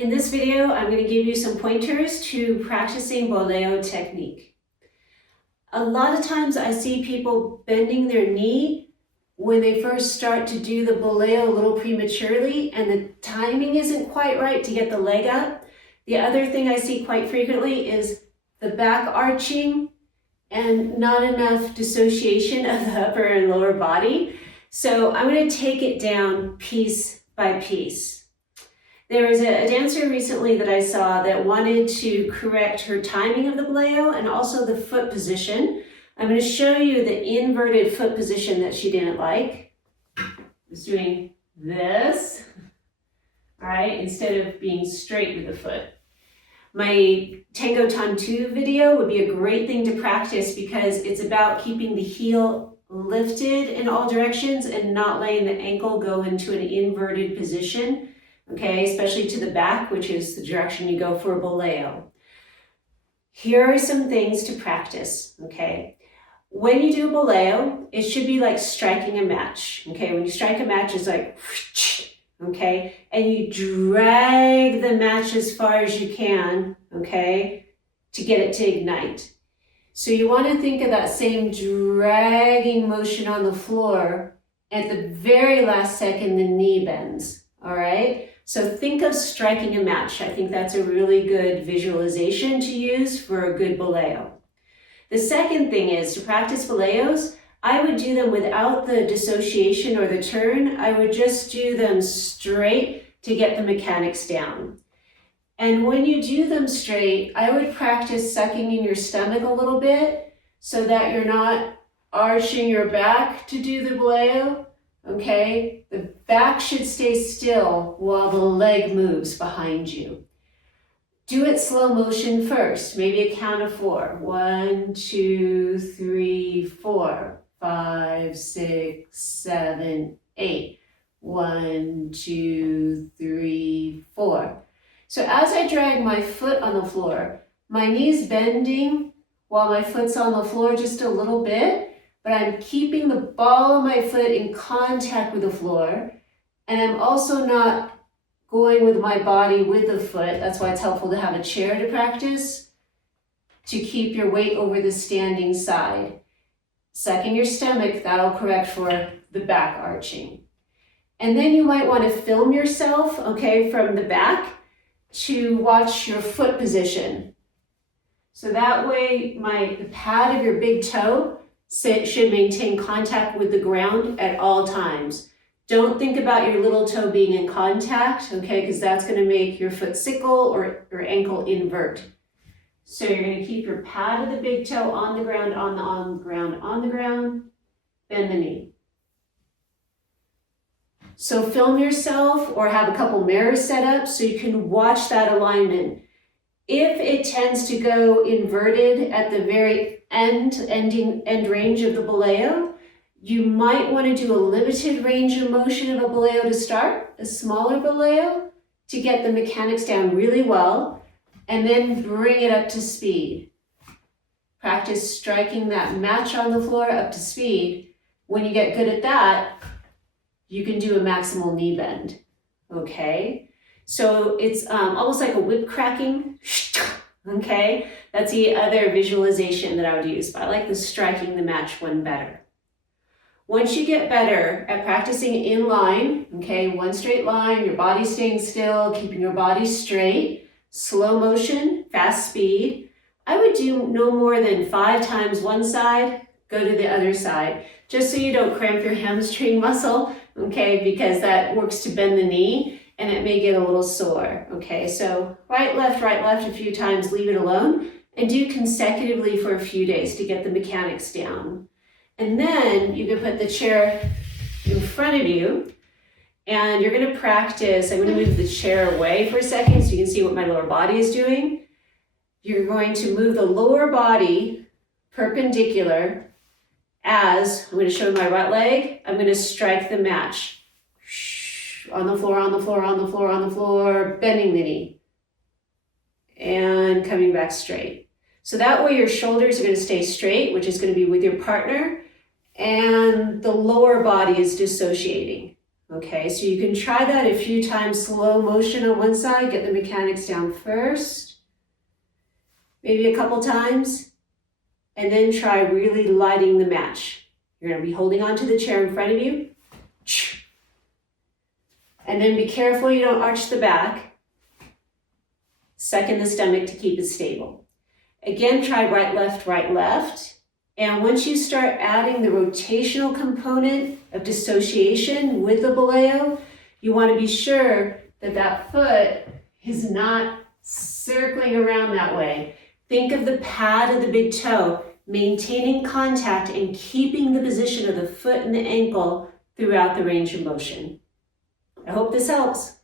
In this video, I'm going to give you some pointers to practicing Boleo technique. A lot of times I see people bending their knee when they first start to do the Boleo a little prematurely and the timing isn't quite right to get the leg up. The other thing I see quite frequently is the back arching and not enough dissociation of the upper and lower body. So I'm going to take it down piece by piece. There was a dancer recently that I saw that wanted to correct her timing of the Boleo and also the foot position. I'm going to show you the inverted foot position that she didn't like. Just doing this, all right, instead of being straight with the foot. My Tango 2 video would be a great thing to practice because it's about keeping the heel lifted in all directions and not letting the ankle go into an inverted position. Okay, especially to the back, which is the direction you go for a Boleo. Here are some things to practice, okay? When you do a Boleo, it should be like striking a match, okay? When you strike a match, it's like, okay? And you drag the match as far as you can, okay? To get it to ignite. So you want to think of that same dragging motion on the floor. At the very last second, the knee bends, all right? So think of striking a match. I think that's a really good visualization to use for a good Boleo. The second thing is to practice Boleos, I would do them without the dissociation or the turn. I would just do them straight to get the mechanics down. And when you do them straight, I would practice sucking in your stomach a little bit so that you're not arching your back to do the Boleo. Okay, the back should stay still while the leg moves behind you. Do it slow motion first, maybe a count of 4. 1, 2, 3, 4, 5, 6, 7, 8. 1, 2, 3, 4. So as I drag my foot on the floor, my knee's bending while my foot's on the floor just a little bit. But I'm keeping the ball of my foot in contact with the floor, and I'm also not going with my body with the foot. That's why it's helpful to have a chair to practice, to keep your weight over the standing side. Sucking your stomach, that'll correct for the back arching. And then you might want to film yourself, okay, from the back to watch your foot position. So that way the pad of your big toe should maintain contact with the ground at all times. Don't think about your little toe being in contact, okay, because that's going to make your foot sickle or your ankle invert. So you're going to keep your pad of the big toe on the ground, on the ground, bend the knee. So film yourself or have a couple mirrors set up so you can watch that alignment. If it tends to go inverted at the very end range of the Boleo, you might want to do a limited range of motion of a Boleo to start, a smaller Boleo, to get the mechanics down really well, and then bring it up to speed. Practice striking that match on the floor up to speed. When you get good at that, you can do a maximal knee bend, okay? So it's almost like a whip cracking, okay? That's the other visualization that I would use, but I like the striking the match one better. Once you get better at practicing in line, okay, one straight line, your body staying still, keeping your body straight, slow motion, fast speed, I would do no more than 5 times one side, go to the other side, just so you don't cramp your hamstring muscle, okay, because that works to bend the knee and it may get a little sore, okay? So right, left a few times, leave it alone, and do consecutively for a few days to get the mechanics down. And then you can put the chair in front of you and you're gonna practice. I'm gonna move the chair away for a second so you can see what my lower body is doing. You're going to move the lower body perpendicular as, I'm gonna show my right leg, I'm gonna strike the match. On the floor, bending the knee. And coming back straight. So that way your shoulders are going to stay straight, which is going to be with your partner, and the lower body is dissociating, Okay, so you can try that a few times, slow motion on one side, get the mechanics down first, maybe a couple times, and then try really lighting the match. You're going to be holding onto the chair in front of you, and then be careful you don't arch the back. Second the stomach to keep it stable. Again, try right, left. And once you start adding the rotational component of dissociation with the Boleo, you want to be sure that that foot is not circling around that way. Think of the pad of the big toe, maintaining contact and keeping the position of the foot and the ankle throughout the range of motion. I hope this helps.